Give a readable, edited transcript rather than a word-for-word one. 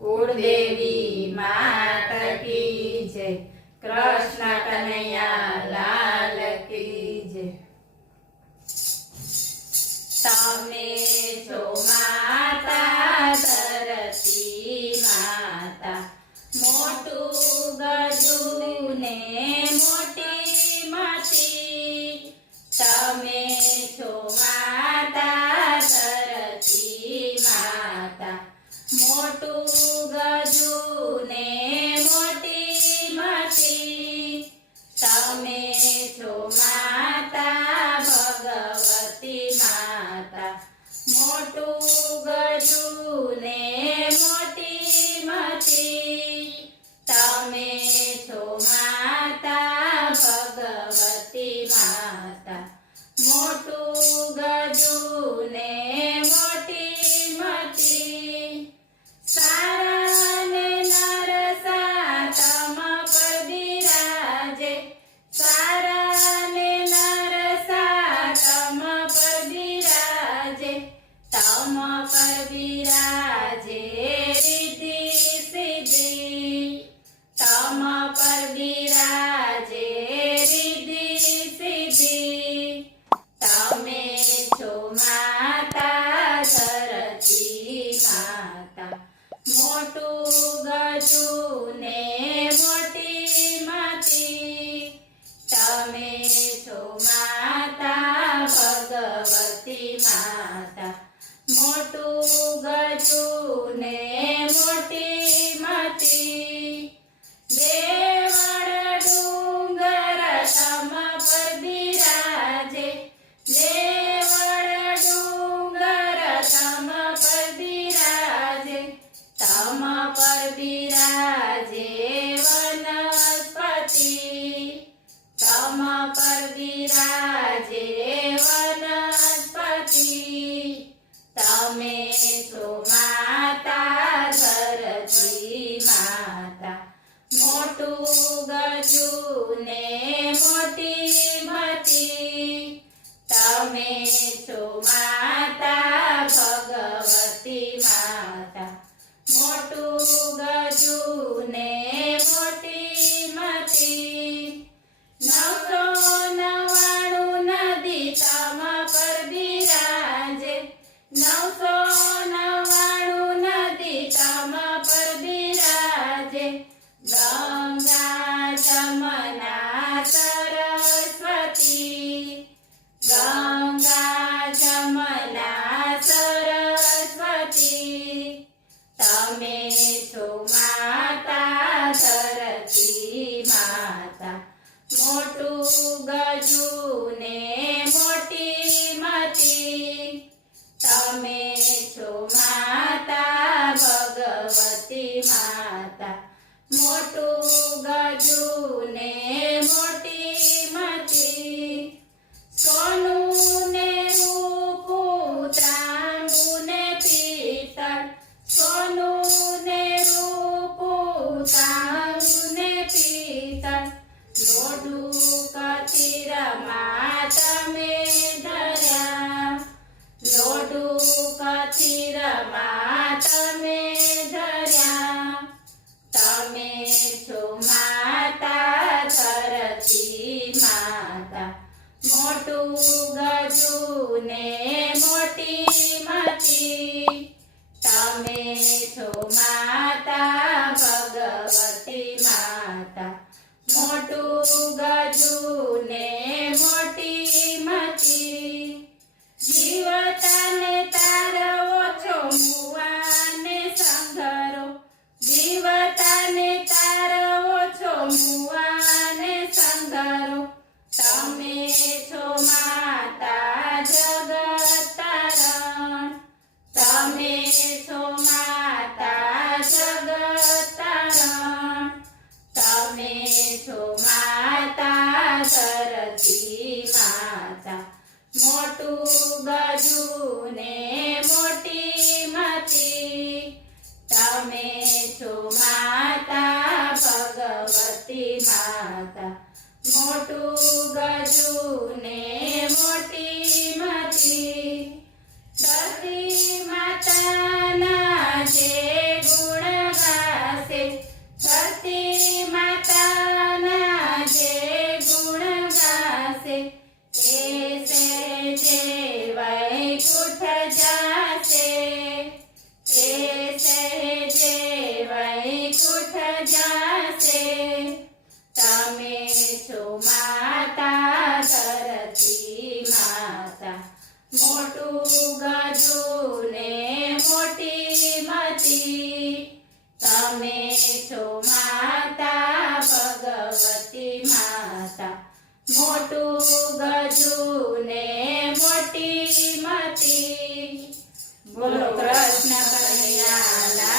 कुलदेवी मात की जय। कृष्ण कन्हैया लाल की जय। तमे छो माता धरती माता, मोटू गजू ने मोटी मती। तमे छो माता धरती माता, मोटू गजू ने मोटी मती। तमे छो माता भगवती माता, मोटू गजू ने मोटी मती। तमे छो माता भगवती माता, मोटू गजू ने मोटी मती। सारा ने नरसा तम पर बिराजे, सारा ने नरसा तम पर बिराजे। तम पर बिराजे रिद्धि सिद्धि, तम पर बिराजे रिद्धि सिद्धि। तमे छो माता धरती माता, मोटू गजू ने मोटी मती। तमे छो माता भगवती माता, मोटू गजू ने मोटी मती। देवड़ डूंगर तम पर बिराजे, देवड़ डूंगर तम पर बिराजे। तम पर बिराजे वनस्पति, तम पर बिराजे वनस्पति। तमे छो माता धरती माता, मोटू गजू ने मोटी मती। तमे छो माता भगवती माता, मोटू गजू ने मोटी मती। 999 नदी तम पर बिराजे, 999 नदी तम पर बिराजे। गंगा जमुना सरस्वती, गंगा जमुना सरस्वती। तमे छो माता धरती माता, मोटू गजू ने मोटी मती। तमे छो माता भगवती माता, मोटू गजू ने मोटी मती। सोनू ने रूपू तांबू ने पीतल, सोनू ने रूपू तांबू ने पीतल। लोडू कतिर माता में धर्या, लोडू कतिर माता में धर्या। तमे छो माता धरती माता, मोटू गजू ने मोटी मती। तमे छो माता भगवती माता, मोटू गजू ने मोटी मती। जीवताने तारवो छो मुवाने संघरो, जीवताने तारवो छो मुवाने संघरो। तमे छो माता जगत तारण, तमे छो माता जगत तारण। तमे छो माता धरती माता, मोटू गजू ने मोटी मती। तमे छो माता भगवती माता, मोटू गजू ने मोटी मती। धरती माता ना जे गुण મોટું ગજુ ને મોટી મતી. બોલો કૃષ્ણ કનૈયા